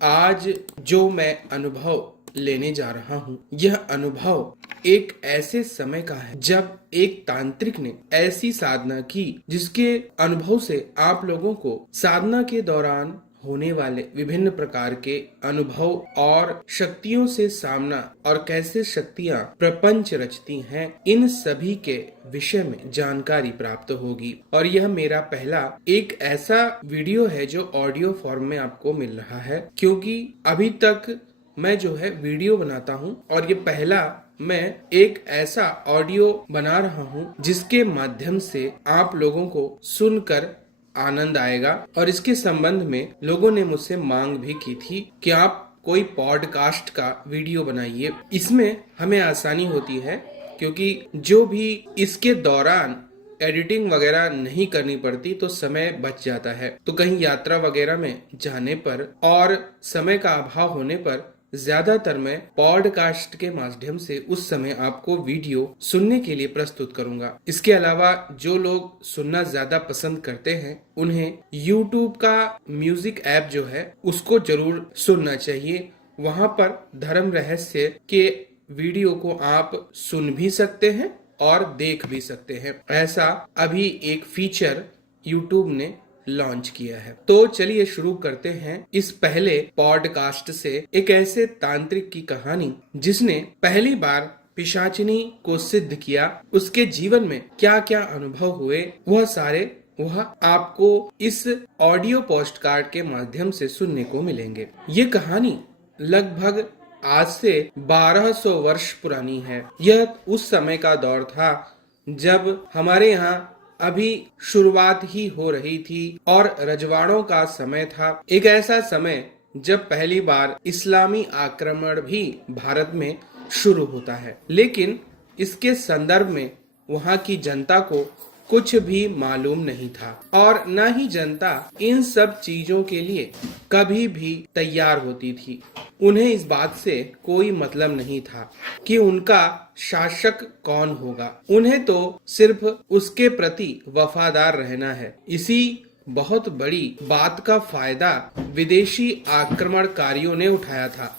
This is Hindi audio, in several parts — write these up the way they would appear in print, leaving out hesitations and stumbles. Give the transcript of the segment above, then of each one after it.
आज जो मैं अनुभव लेने जा रहा हूँ, यह अनुभव एक ऐसे समय का है जब एक तांत्रिक ने ऐसी साधना की जिसके अनुभव से आप लोगों को साधना के दौरान होने वाले विभिन्न प्रकार के अनुभव और शक्तियों से सामना और कैसे शक्तियां प्रपंच रचती हैं, इन सभी के विषय में जानकारी प्राप्त होगी। और यह मेरा पहला एक ऐसा वीडियो है जो ऑडियो फॉर्म में आपको मिल रहा है, क्योंकि अभी तक मैं जो है वीडियो बनाता हूँ और ये पहला मैं एक ऐसा ऑडियो बना रहा हूँ जिसके माध्यम से आप लोगों को सुनकर आनंद आएगा। और इसके संबंध में लोगों ने मुझसे मांग भी की थी कि आप कोई पॉडकास्ट का वीडियो बनाइए। इसमें हमें आसानी होती है क्योंकि जो भी इसके दौरान एडिटिंग वगैरह नहीं करनी पड़ती तो समय बच जाता है। तो कहीं यात्रा वगैरह में जाने पर और समय का अभाव होने पर ज्यादातर मैं पॉडकास्ट के माध्यम से उस समय आपको वीडियो सुनने के लिए प्रस्तुत करूंगा। इसके अलावा जो लोग सुनना ज्यादा पसंद करते हैं उन्हें YouTube का म्यूजिक ऐप जो है उसको जरूर सुनना चाहिए। वहां पर धर्म रहस्य के वीडियो को आप सुन भी सकते हैं और देख भी सकते हैं। ऐसा अभी एक फीचर YouTube ने लॉन्च किया है। तो चलिए शुरू करते हैं इस पहले पॉडकास्ट से एक ऐसे तांत्रिक की कहानी जिसने पहली बार पिशाचिनी को सिद्ध किया। उसके जीवन में क्या क्या अनुभव हुए वह आपको इस ऑडियो पोस्टकार्ड के माध्यम से सुनने को मिलेंगे। ये कहानी लगभग आज से 1200 वर्ष पुरानी है। यह उस समय का दौर था जब हमारे यहाँ अभी शुरुआत ही हो रही थी और रजवाड़ों का समय था। एक ऐसा समय जब पहली बार इस्लामी आक्रमण भी भारत में शुरू होता है, लेकिन इसके संदर्भ में वहाँ की जनता को कुछ भी मालूम नहीं था और न ही जनता इन सब चीजों के लिए कभी भी तैयार होती थी। उन्हें इस बात से कोई मतलब नहीं था कि उनका शासक कौन होगा। उन्हें तो सिर्फ उसके प्रति वफादार रहना है। इसी बहुत बड़ी बात का फायदा विदेशी आक्रमणकारियों ने उठाया था,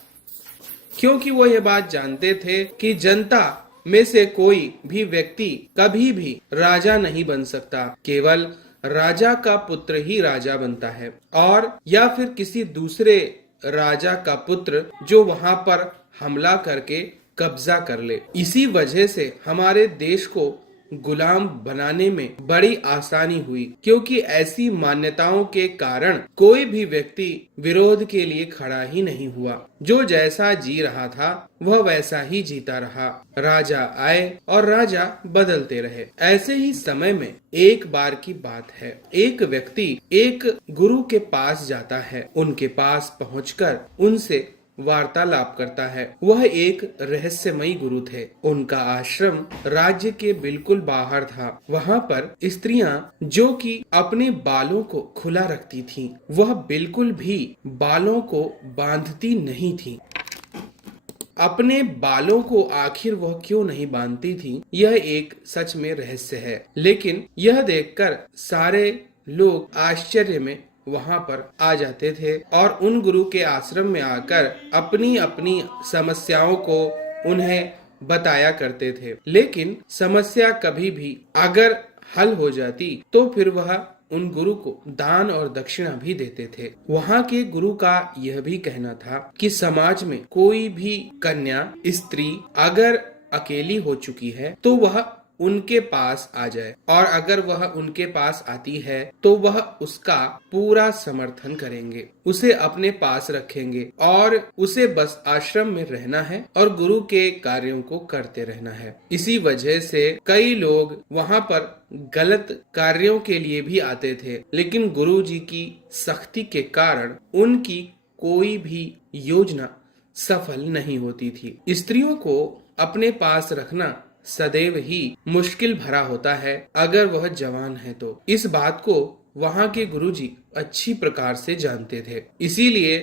क्योंकि वो ये बात जानते थे कि जनता में से कोई भी व्यक्ति कभी भी राजा नहीं बन सकता। केवल राजा का पुत्र ही राजा बनता है, और या फिर किसी दूसरे राजा का पुत्र जो वहां पर हमला करके कब्जा कर ले। इसी वजह से हमारे देश को गुलाम बनाने में बड़ी आसानी हुई, क्योंकि ऐसी मान्यताओं के कारण कोई भी व्यक्ति विरोध के लिए खड़ा ही नहीं हुआ। जो जैसा जी रहा था वह वैसा ही जीता रहा। राजा आए और राजा बदलते रहे। ऐसे ही समय में एक बार की बात है, एक व्यक्ति एक गुरु के पास जाता है। उनके पास पहुंचकर उनसे वार्तालाप करता है। वह एक रहस्यमयी गुरु थे। उनका आश्रम राज्य के बिल्कुल बाहर था। वहाँ पर स्त्रियां जो कि अपने बालों को खुला रखती थीं, वह बिल्कुल भी बालों को बांधती नहीं थीं। अपने बालों को आखिर वह क्यों नहीं बांधती थीं, यह एक सच में रहस्य है। लेकिन यह देखकर सारे लोग आश्चर्य में वहां पर आ जाते थे और उन गुरु के आश्रम में आकर अपनी अपनी समस्याओं को उन्हें बताया करते थे। लेकिन समस्या कभी भी अगर हल हो जाती तो फिर वह उन गुरु को दान और दक्षिणा भी देते थे। वहाँ के गुरु का यह भी कहना था कि समाज में कोई भी कन्या स्त्री अगर अकेली हो चुकी है तो वह उनके पास आ जाए, और अगर वह उनके पास आती है तो वह उसका पूरा समर्थन करेंगे, उसे अपने पास रखेंगे और उसे बस आश्रम में रहना है और गुरु के कार्यों को करते रहना है। इसी वजह से कई लोग वहाँ पर गलत कार्यों के लिए भी आते थे, लेकिन गुरु जी की सख्ती के कारण उनकी कोई भी योजना सफल नहीं होती थी। स्त्रियों को अपने पास रखना सदैव ही मुश्किल भरा होता है अगर वह जवान है तो। इस बात को वहाँ के गुरुजी अच्छी प्रकार से जानते थे। इसीलिए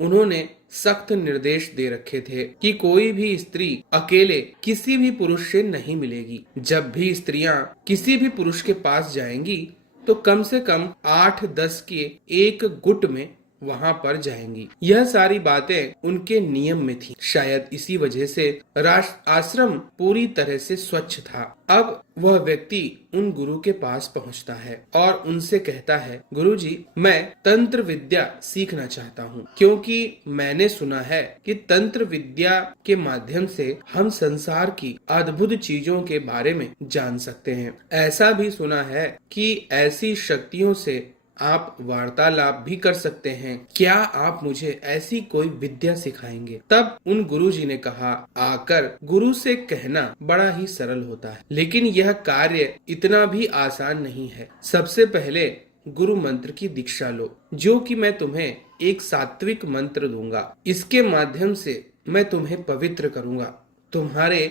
उन्होंने सख्त निर्देश दे रखे थे कि कोई भी स्त्री अकेले किसी भी पुरुष से नहीं मिलेगी। जब भी स्त्रियां किसी भी पुरुष के पास जाएंगी तो कम से कम 8-10 के एक गुट में वहाँ पर जाएंगी। यह सारी बातें उनके नियम में थी। शायद इसी वजह से आश्रम पूरी तरह से स्वच्छ था। अब वह व्यक्ति उन गुरु के पास पहुंचता है और उनसे कहता है, गुरुजी, मैं तंत्र विद्या सीखना चाहता हूँ, क्योंकि मैंने सुना है कि तंत्र विद्या के माध्यम से हम संसार की अद्भुत चीजों के बारे में जान सकते हैं। ऐसा भी सुना है कि ऐसी शक्तियों से आप वार्तालाप भी कर सकते हैं। क्या आप मुझे ऐसी कोई विद्या सिखाएंगे? तब उन गुरुजी ने कहा, आकर गुरु से कहना बड़ा ही सरल होता है, लेकिन यह कार्य इतना भी आसान नहीं है। सबसे पहले गुरु मंत्र की दीक्षा लो, जो कि मैं तुम्हें एक सात्विक मंत्र दूंगा। इसके माध्यम से मैं तुम्हें पवित्र करूंगा। तुम्हारे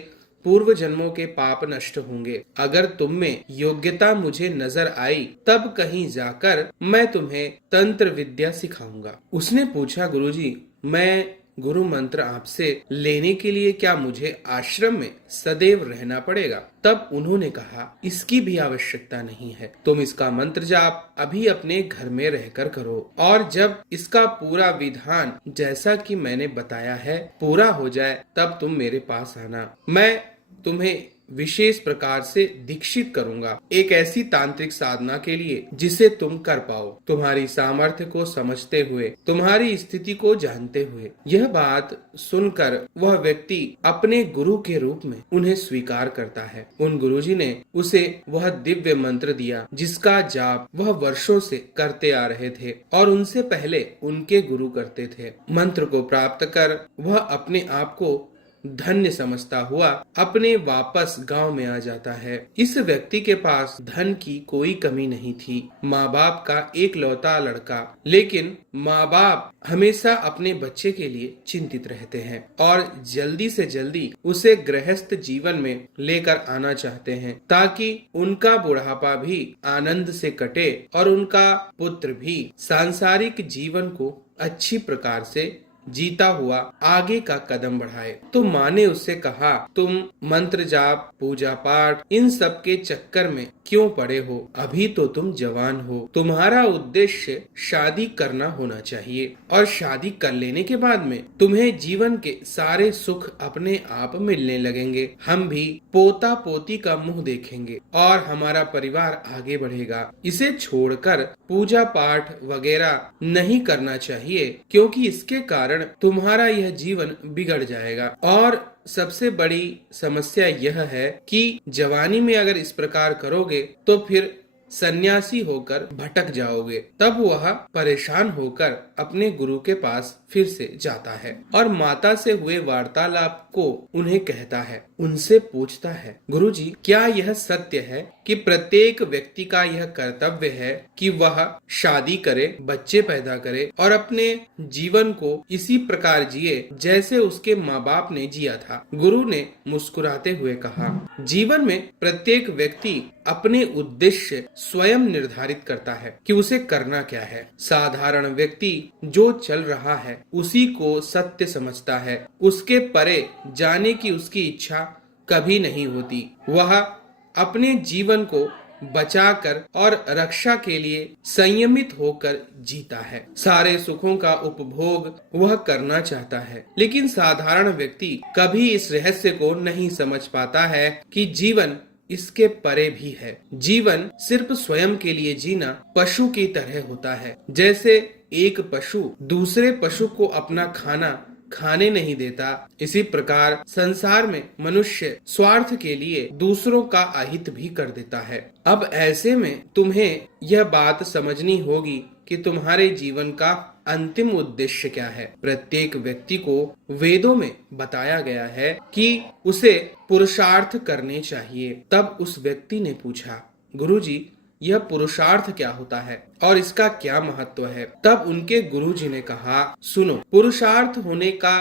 पूर्व जन्मों के पाप नष्ट होंगे। अगर तुम में योग्यता मुझे नजर आई, तब कहीं जाकर मैं तुम्हें तंत्र विद्या सिखाऊंगा। उसने पूछा, गुरुजी, मैं गुरु मंत्र आपसे लेने के लिए क्या मुझे आश्रम में सदैव रहना पड़ेगा? तब उन्होंने कहा, इसकी भी आवश्यकता नहीं है। तुम इसका मंत्र जाप अभी अपने घर में रहकर करो, और जब इसका पूरा विधान जैसा कि मैंने बताया है पूरा हो जाए, तब तुम मेरे पास आना। मैं तुम्हें विशेष प्रकार से दीक्षित करूंगा, एक ऐसी तांत्रिक साधना के लिए जिसे तुम कर पाओ, तुम्हारी सामर्थ्य को समझते हुए, तुम्हारी स्थिति को जानते हुए। यह बात सुनकर वह व्यक्ति अपने गुरु के रूप में उन्हें स्वीकार करता है। उन गुरुजी ने उसे वह दिव्य मंत्र दिया जिसका जाप वह वर्षों से करते आ रहे थे और उनसे पहले उनके गुरु करते थे। मंत्र को प्राप्त कर वह अपने आप को धन्य समझता हुआ अपने वापस गांव में आ जाता है। इस व्यक्ति के पास धन की कोई कमी नहीं थी, माँ बाप का एक लौता लड़का, लेकिन माँ बाप हमेशा अपने बच्चे के लिए चिंतित रहते हैं और जल्दी से जल्दी उसे गृहस्थ जीवन में लेकर आना चाहते हैं, ताकि उनका बुढ़ापा भी आनंद से कटे और उनका पुत्र भी सांसारिक जीवन को अच्छी प्रकार से जीता हुआ आगे का कदम बढ़ाए। तो माँ ने उससे कहा, तुम मंत्र जाप, पूजा पाठ, इन सब के चक्कर में क्यों पड़े हो? अभी तो तुम जवान हो, तुम्हारा उद्देश्य शादी करना होना चाहिए, और शादी कर लेने के बाद में तुम्हें जीवन के सारे सुख अपने आप मिलने लगेंगे। हम भी पोता पोती का मुंह देखेंगे और हमारा परिवार आगे बढ़ेगा। इसे छोड़कर पूजा पाठ वगैरह नहीं करना चाहिए, क्योंकि इसके कारण तुम्हारा यह जीवन बिगड़ जाएगा। और सबसे बड़ी समस्या यह है कि जवानी में अगर इस प्रकार करोगे तो फिर सन्यासी होकर भटक जाओगे। तब वह परेशान होकर अपने गुरु के पास फिर से जाता है और माता से हुए वार्तालाप को उन्हें कहता है। उनसे पूछता है, गुरुजी, क्या यह सत्य है कि प्रत्येक व्यक्ति का यह कर्तव्य है कि वह शादी करे, बच्चे पैदा करे और अपने जीवन को इसी प्रकार जिए जैसे उसके माँ बाप ने जिया था? गुरु ने मुस्कुराते हुए कहा, जीवन में प्रत्येक व्यक्ति अपने उद्देश्य स्वयं निर्धारित करता है कि उसे करना क्या है। साधारण व्यक्ति जो चल रहा है उसी को सत्य समझता है। उसके परे जाने की उसकी इच्छा कभी नहीं होती। वह अपने जीवन को बचाकर और रक्षा के लिए संयमित होकर जीता है। सारे सुखों का उपभोग वह करना चाहता है, लेकिन साधारण व्यक्ति कभी इस रहस्य को नहीं समझ पाता है कि जीवन इसके परे भी है। जीवन सिर्फ स्वयं के लिए जीना पशु की तरह होता है। जैसे एक पशु दूसरे पशु को अपना खाना खाने नहीं देता, इसी प्रकार संसार में मनुष्य स्वार्थ के लिए दूसरों का अहित भी कर देता है। अब ऐसे में तुम्हें यह बात समझनी होगी कि तुम्हारे जीवन का अंतिम उद्देश्य क्या है। प्रत्येक व्यक्ति को वेदों में बताया गया है कि उसे पुरुषार्थ करने चाहिए। तब उस व्यक्ति ने पूछा, गुरुजी, यह पुरुषार्थ क्या होता है और इसका क्या महत्व है? तब उनके गुरुजी ने कहा, सुनो, पुरुषार्थ होने का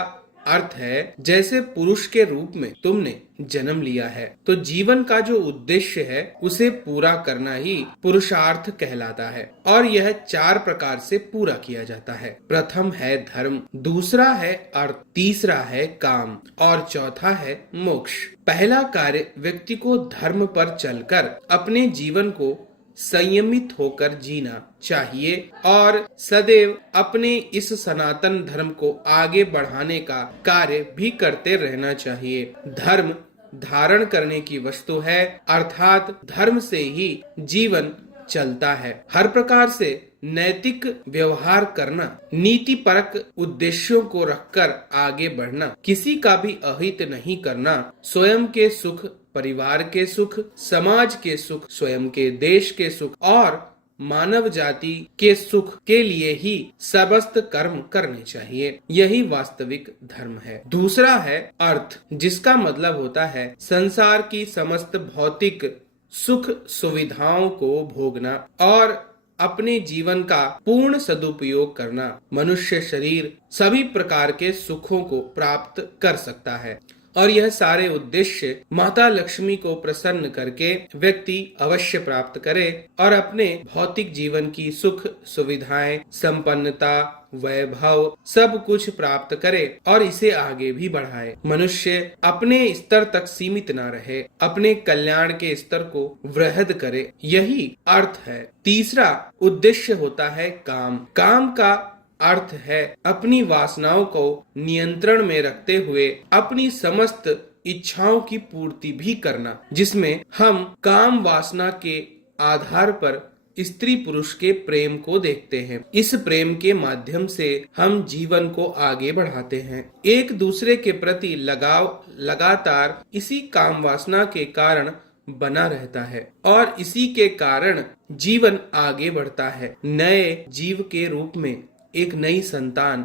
अर्थ है जैसे पुरुष के रूप में तुमने जन्म लिया है, तो जीवन का जो उद्देश्य है उसे पूरा करना ही पुरुषार्थ कहलाता है। और यह 4 प्रकार से पूरा किया जाता है। प्रथम है धर्म, दूसरा है अर्थ, तीसरा है काम और चौथा है मोक्ष। पहला कार्य व्यक्ति को धर्म पर चलकर अपने जीवन को संयमित होकर जीना चाहिए और सदैव अपने इस सनातन धर्म को आगे बढ़ाने का कार्य भी करते रहना चाहिए। धर्म धारण करने की वस्तु है, अर्थात धर्म से ही जीवन चलता है। हर प्रकार से नैतिक व्यवहार करना, नीति परक उद्देश्यों को रखकर आगे बढ़ना, किसी का भी अहित नहीं करना, स्वयं के सुख, परिवार के सुख, समाज के सुख, स्वयं के देश के सुख और मानव जाति के सुख के लिए ही समस्त कर्म करने चाहिए। यही वास्तविक धर्म है। दूसरा है अर्थ, जिसका मतलब होता है संसार की समस्त भौतिक सुख सुविधाओं को भोगना और अपने जीवन का पूर्ण सदुपयोग करना। मनुष्य शरीर सभी प्रकार के सुखों को प्राप्त कर सकता है और यह सारे उद्देश्य माता लक्ष्मी को प्रसन्न करके व्यक्ति अवश्य प्राप्त करे और अपने भौतिक जीवन की सुख सुविधाएं, संपन्नता, वैभव सब कुछ प्राप्त करे और इसे आगे भी बढ़ाए। मनुष्य अपने स्तर तक सीमित न रहे, अपने कल्याण के स्तर को वृहद करे, यही अर्थ है। तीसरा उद्देश्य होता है काम। काम का अर्थ है अपनी वासनाओं को नियंत्रण में रखते हुए अपनी समस्त इच्छाओं की पूर्ति भी करना, जिसमें हम काम वासना के आधार पर स्त्री पुरुष के प्रेम को देखते हैं। इस प्रेम के माध्यम से हम जीवन को आगे बढ़ाते हैं। एक दूसरे के प्रति लगाव लगातार इसी काम वासना के कारण बना रहता है और इसी के कारण जीवन आगे बढ़ता है। नए जीव के रूप में एक नई संतान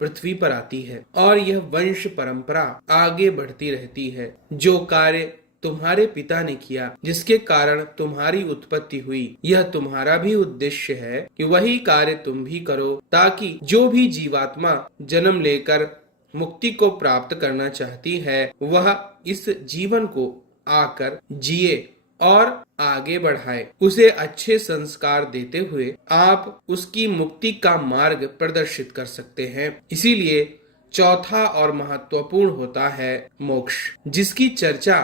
पृथ्वी पर आती है और यह वंश परंपरा आगे बढ़ती रहती है। जो कार्य तुम्हारे पिता ने किया, जिसके कारण तुम्हारी उत्पत्ति हुई, यह तुम्हारा भी उद्देश्य है कि वही कार्य तुम भी करो, ताकि जो भी जीवात्मा जन्म लेकर मुक्ति को प्राप्त करना चाहती है वह इस जीवन को आकर जिए और आगे बढ़ाए। उसे अच्छे संस्कार देते हुए आप उसकी मुक्ति का मार्ग प्रदर्शित कर सकते हैं। इसीलिए चौथा और महत्वपूर्ण होता है मोक्ष, जिसकी चर्चा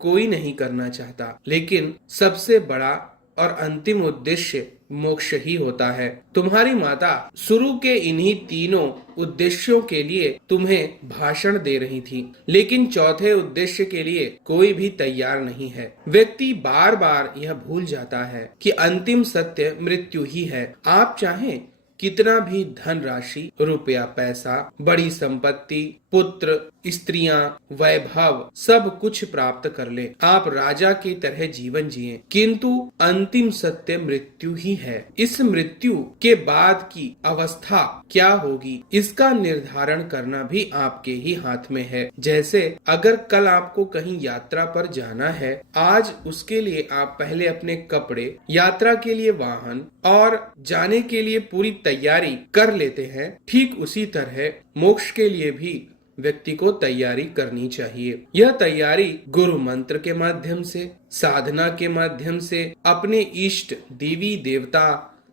कोई नहीं करना चाहता, लेकिन सबसे बड़ा और अंतिम उद्देश्य मोक्ष ही होता है। तुम्हारी माता शुरू के इन्हीं तीनों उद्देश्यों के लिए तुम्हें भाषण दे रही थी, लेकिन चौथे उद्देश्य के लिए कोई भी तैयार नहीं है। व्यक्ति बार बार यह भूल जाता है कि अंतिम सत्य मृत्यु ही है। आप चाहें कितना भी धन राशि, रुपया पैसा, बड़ी संपत्ति, पुत्र, स्त्रियां, वैभव सब कुछ प्राप्त कर ले, आप राजा की तरह जीवन जिए, किंतु अंतिम सत्य मृत्यु ही है। इस मृत्यु के बाद की अवस्था क्या होगी, इसका निर्धारण करना भी आपके ही हाथ में है। जैसे अगर कल आपको कहीं यात्रा पर जाना है, आज उसके लिए आप पहले अपने कपड़े, यात्रा के लिए वाहन और जाने के लिए पूरी तैयारी कर लेते हैं, ठीक उसी तरह मोक्ष के लिए भी व्यक्ति को तैयारी करनी चाहिए। यह तैयारी गुरु मंत्र के माध्यम से, साधना के माध्यम से, अपने इष्ट देवी देवता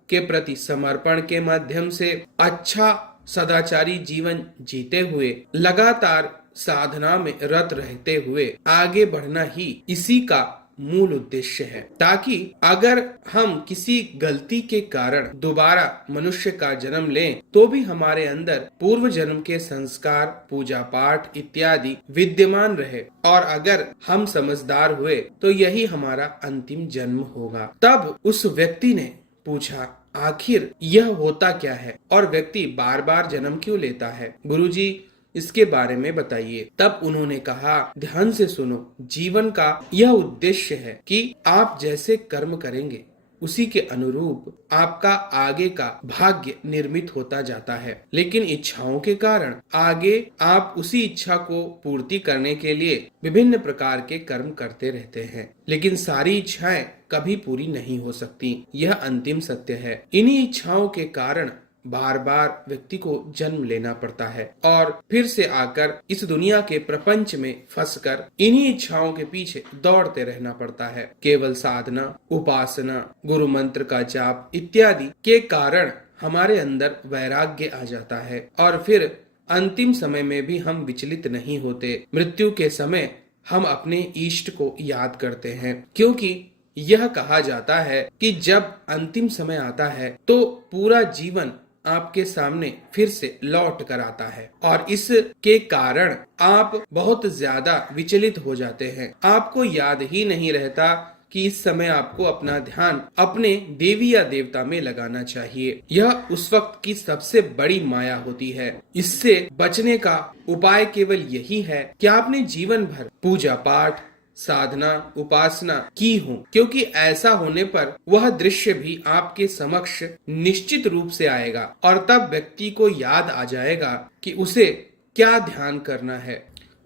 के प्रति समर्पण के माध्यम से, अच्छा सदाचारी जीवन जीते हुए, लगातार साधना में रत रहते हुए आगे बढ़ना ही इसी का मूल उद्देश्य है, ताकि अगर हम किसी गलती के कारण दोबारा मनुष्य का जन्म लें तो भी हमारे अंदर पूर्व जन्म के संस्कार, पूजा पाठ इत्यादि विद्यमान रहे और अगर हम समझदार हुए तो यही हमारा अंतिम जन्म होगा। तब उस व्यक्ति ने पूछा, आखिर यह होता क्या है और व्यक्ति बार बार जन्म क्यों लेता है? गुरुजी इसके बारे में बताइए। तब उन्होंने कहा, ध्यान से सुनो, जीवन का यह उद्देश्य है कि आप जैसे कर्म करेंगे उसी के अनुरूप आपका आगे का भाग्य निर्मित होता जाता है, लेकिन इच्छाओं के कारण आगे आप उसी इच्छा को पूर्ति करने के लिए विभिन्न प्रकार के कर्म करते रहते हैं, लेकिन सारी इच्छाएं कभी पूरी नहीं हो सकती। यह अंतिम सत्य है। इन्हीं इच्छाओं के कारण बार बार व्यक्ति को जन्म लेना पड़ता है और फिर से आकर इस दुनिया के प्रपंच में फंसकर इन्हीं इच्छाओं के पीछे दौड़ते रहना पड़ता है। केवल साधना, उपासना, गुरु मंत्र का जाप इत्यादि के कारण हमारे अंदर वैराग्य आ जाता है और फिर अंतिम समय में भी हम विचलित नहीं होते। मृत्यु के समय हम अपने इष्ट को याद करते हैं, क्योंकि यह कहा जाता है कि जब अंतिम समय आता है तो पूरा जीवन आपके सामने फिर से लौट कर आता है और इसके कारण आप बहुत ज्यादा विचलित हो जाते हैं। आपको याद ही नहीं रहता कि इस समय आपको अपना ध्यान अपने देवी या देवता में लगाना चाहिए। यह उस वक्त की सबसे बड़ी माया होती है। इससे बचने का उपाय केवल यही है कि आपने जीवन भर पूजा पाठ, साधना, उपासना की हो, क्योंकि ऐसा होने पर वह दृश्य भी आपके समक्ष निश्चित रूप से आएगा और तब व्यक्ति को याद आ जाएगा कि उसे क्या ध्यान करना है।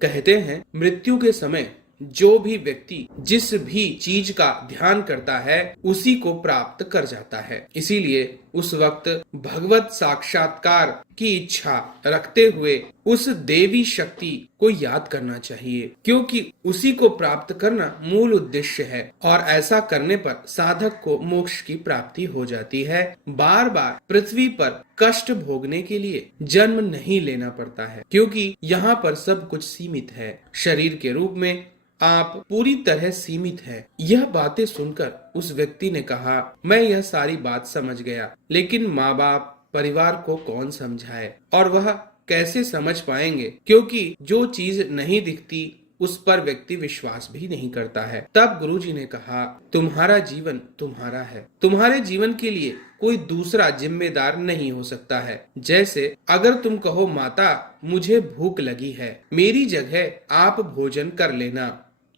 कहते हैं मृत्यु के समय जो भी व्यक्ति जिस भी चीज का ध्यान करता है उसी को प्राप्त कर जाता है। इसीलिए उस वक्त भगवत साक्षात्कार की इच्छा रखते हुए उस देवी शक्ति को याद करना चाहिए, क्योंकि उसी को प्राप्त करना मूल उद्देश्य है और ऐसा करने पर साधक को मोक्ष की प्राप्ति हो जाती है। बार बार पृथ्वी पर कष्ट भोगने के लिए जन्म नहीं लेना पड़ता है, क्योंकि यहाँ पर सब कुछ सीमित है। शरीर के रूप में आप पूरी तरह सीमित हैं। यह बातें सुनकर उस व्यक्ति ने कहा, मैं यह सारी बात समझ गया, लेकिन माँ बाप परिवार को कौन समझाए और वह कैसे समझ पाएंगे, क्योंकि जो चीज नहीं दिखती उस पर व्यक्ति विश्वास भी नहीं करता है। तब गुरुजी ने कहा, तुम्हारा जीवन तुम्हारा है, तुम्हारे जीवन के लिए कोई दूसरा जिम्मेदार नहीं हो सकता है। जैसे अगर तुम कहो माता मुझे भूख लगी है, मेरी जगह आप भोजन कर लेना,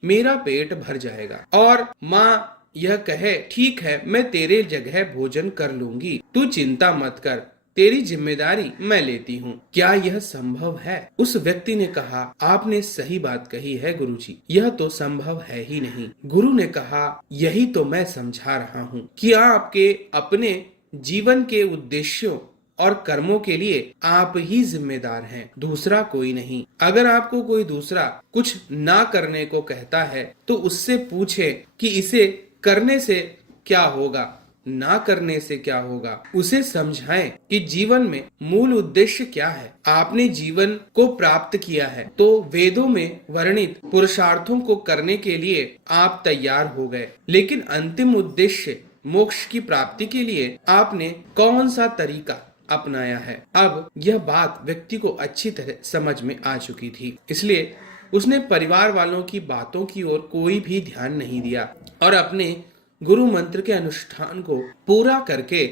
मेरा पेट भर जाएगा, और माँ यह कहे ठीक है मैं तेरे जगह भोजन कर लूंगी, तू चिंता मत कर, तेरी जिम्मेदारी मैं लेती हूँ। क्या यह संभव है? उस व्यक्ति ने कहा, आपने सही बात कही है गुरुजी, यह तो संभव है ही नहीं। गुरु ने कहा, यही तो मैं समझा रहा हूँ कि आपके अपने जीवन के उद्देश्यों और कर्मों के लिए आप ही जिम्मेदार हैं, दूसरा कोई नहीं। अगर आपको कोई दूसरा कुछ ना करने को कहता है तो उससे पूछे कि इसे करने से क्या होगा, ना करने से क्या होगा। उसे समझाएं कि जीवन में मूल उद्देश्य क्या है। आपने जीवन को प्राप्त किया है तो वेदों में वर्णित पुरुषार्थों को करने के लिए आप तैयार हो गए, लेकिन अंतिम उद्देश्य मोक्ष की प्राप्ति के लिए आपने कौन सा तरीका अपनाया है। अब यह बात व्यक्ति को अच्छी तरह समझ में आ चुकी थी, इसलिए उसने परिवार वालों की बातों की ओर कोई भी ध्यान नहीं दिया और अपने गुरु मंत्र के अनुष्ठान को पूरा करके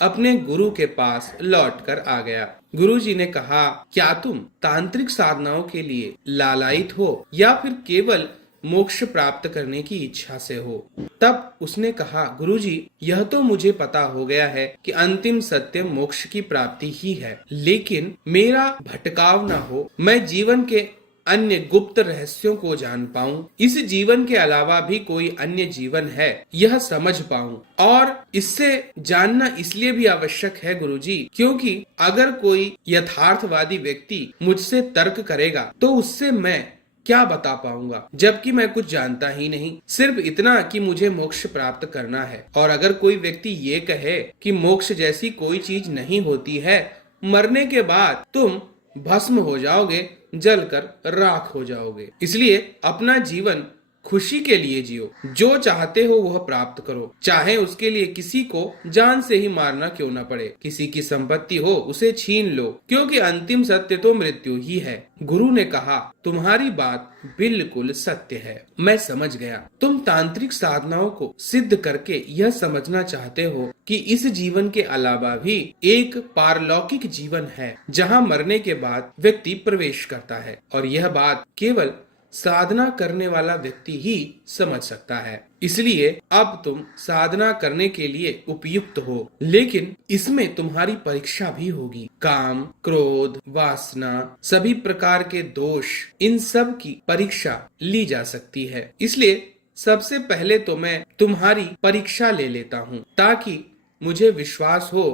अपने गुरु के पास लौट कर आ गया। गुरुजी ने कहा, क्या तुम तांत्रिक साधनाओं के लिए लालायित हो या फिर केवल मोक्ष प्राप्त करने की इच्छा से हो? तब उसने कहा, गुरुजी यह तो मुझे पता हो गया है कि अंतिम सत्य मोक्ष की प्राप्ति ही है, लेकिन मेरा भटकाव न हो, मैं जीवन के अन्य गुप्त रहस्यों को जान पाऊं, इस जीवन के अलावा भी कोई अन्य जीवन है यह समझ पाऊं, और इससे जानना इसलिए भी आवश्यक है गुरुजी, क्योंकि अगर कोई यथार्थवादी व्यक्ति मुझसे तर्क करेगा तो उससे मैं क्या बता पाऊंगा, जबकि मैं कुछ जानता ही नहीं, सिर्फ इतना कि मुझे मोक्ष प्राप्त करना है। और अगर कोई व्यक्ति ये कहे कि मोक्ष जैसी कोई चीज नहीं होती है, मरने के बाद तुम भस्म हो जाओगे, जलकर राख हो जाओगे, इसलिए अपना जीवन खुशी के लिए जियो, जो चाहते हो वह प्राप्त करो, चाहे उसके लिए किसी को जान से ही मारना क्यों न पड़े, किसी की संपत्ति हो उसे छीन लो, क्योंकि अंतिम सत्य तो मृत्यु ही है। गुरु ने कहा, तुम्हारी बात बिल्कुल सत्य है, मैं समझ गया। तुम तांत्रिक साधनाओं को सिद्ध करके यह समझना चाहते हो कि इस जीवन के अलावा भी एक पारलौकिक जीवन है जहाँ मरने के बाद व्यक्ति प्रवेश करता है, और यह बात केवल साधना करने वाला व्यक्ति ही समझ सकता है। इसलिए अब तुम साधना करने के लिए उपयुक्त हो, लेकिन इसमें तुम्हारी परीक्षा भी होगी। काम, क्रोध, वासना, सभी प्रकार के दोष, इन सब की परीक्षा ली जा सकती है। इसलिए सबसे पहले तो मैं तुम्हारी परीक्षा ले लेता हूँ, ताकि मुझे विश्वास हो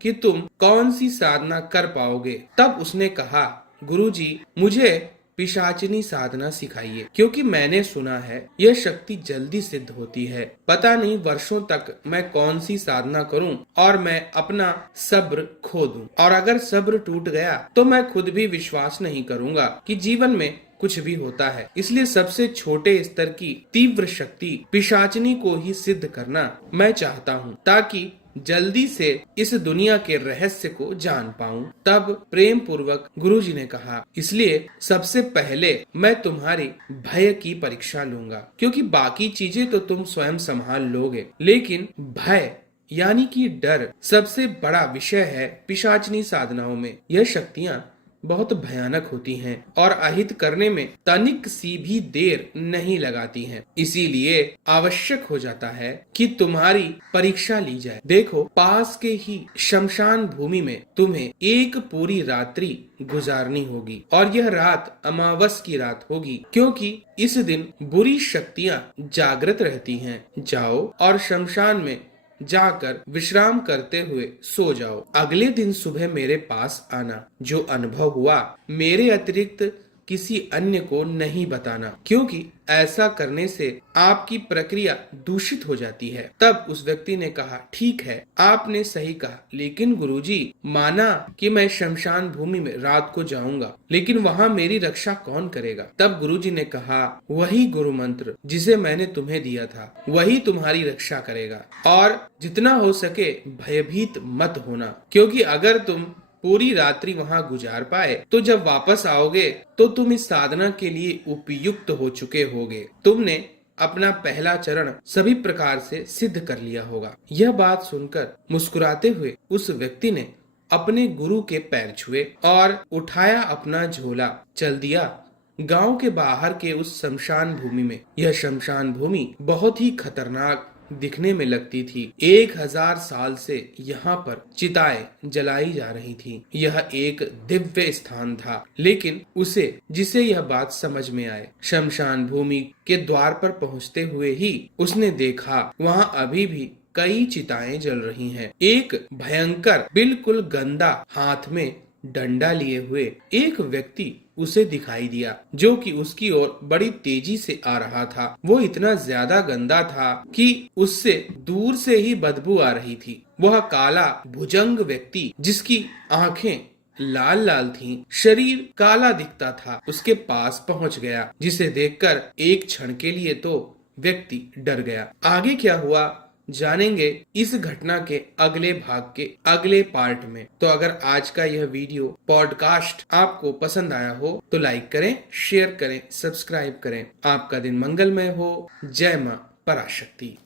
कि तुम कौन सी साधना कर पाओगे। तब उसने कहा, गुरुजी मुझे पिशाचिनी साधना सिखाइए, क्योंकि मैंने सुना है यह शक्ति जल्दी सिद्ध होती है। पता नहीं वर्षों तक मैं कौन सी साधना करूं और मैं अपना सब्र खो दूं, और अगर सब्र टूट गया तो मैं खुद भी विश्वास नहीं करूंगा कि जीवन में कुछ भी होता है। इसलिए सबसे छोटे स्तर की तीव्र शक्ति पिशाचनी को ही सिद्ध करना मैं चाहता हूँ, ताकि जल्दी से इस दुनिया के रहस्य को जान पाऊं। तब प्रेम पूर्वक गुरुजी ने कहा, इसलिए सबसे पहले मैं तुम्हारी भय की परीक्षा लूंगा, क्योंकि बाकी चीजें तो तुम स्वयं संभाल लोगे, लेकिन भय यानी कि डर सबसे बड़ा विषय है पिशाचनी साधनाओं में। यह शक्तियाँ बहुत भयानक होती हैं और अहित करने में तनिक सी भी देर नहीं लगाती हैं। इसीलिए आवश्यक हो जाता है कि तुम्हारी परीक्षा ली जाए। देखो, पास के ही शमशान भूमि में तुम्हें एक पूरी रात्रि गुजारनी होगी, और यह रात अमावस की रात होगी, क्योंकि इस दिन बुरी शक्तियाँ जागृत रहती हैं। जाओ और शमशान में जाकर विश्राम करते हुए सो जाओ। अगले दिन सुबह मेरे पास आना। जो अनुभव हुआ मेरे अतिरिक्त किसी अन्य को नहीं बताना, क्योंकि ऐसा करने से आपकी प्रक्रिया दूषित हो जाती है। तब उस व्यक्ति ने कहा, ठीक है, आपने सही कहा, लेकिन गुरुजी, माना कि मैं शमशान भूमि में रात को जाऊंगा, लेकिन वहाँ मेरी रक्षा कौन करेगा? तब गुरुजी ने कहा, वही गुरु मंत्र जिसे मैंने तुम्हें दिया था, वही तुम्हारी रक्षा करेगा। और जितना हो सके भयभीत मत होना, क्योंकि अगर तुम पूरी रात्रि वहां गुजार पाए तो जब वापस आओगे तो तुम इस साधना के लिए उपयुक्त हो चुके होगे। तुमने अपना पहला चरण सभी प्रकार से सिद्ध कर लिया होगा। यह बात सुनकर मुस्कुराते हुए उस व्यक्ति ने अपने गुरु के पैर छुए और उठाया अपना झोला, चल दिया गांव के बाहर के उस शमशान भूमि में। यह शमशान भूमि बहुत ही खतरनाक दिखने में लगती थी। 1000 साल से यहाँ पर चिताएं जलाई जा रही थी। यह एक दिव्य स्थान था, लेकिन जिसे यह बात समझ में आए, शमशान भूमि के द्वार पर पहुँचते हुए ही उसने देखा वहाँ अभी भी कई चिताएं जल रही हैं। एक भयंकर, बिल्कुल गंदा, हाथ में डंडा लिए हुए एक व्यक्ति उसे दिखाई दिया, जो कि उसकी ओर बड़ी तेजी से आ रहा था। वो इतना ज्यादा गंदा था कि उससे दूर से ही बदबू आ रही थी। वह काला भुजंग व्यक्ति, जिसकी आंखें लाल लाल थीं, शरीर काला दिखता था, उसके पास पहुंच गया, जिसे देखकर एक क्षण के लिए तो व्यक्ति डर गया। आगे क्या हुआ जानेंगे इस घटना के अगले भाग के अगले पार्ट में। तो अगर आज का यह वीडियो पॉडकास्ट आपको पसंद आया हो तो लाइक करें, शेयर करें, सब्सक्राइब करें। आपका दिन मंगलमय हो। जय मां पराशक्ति।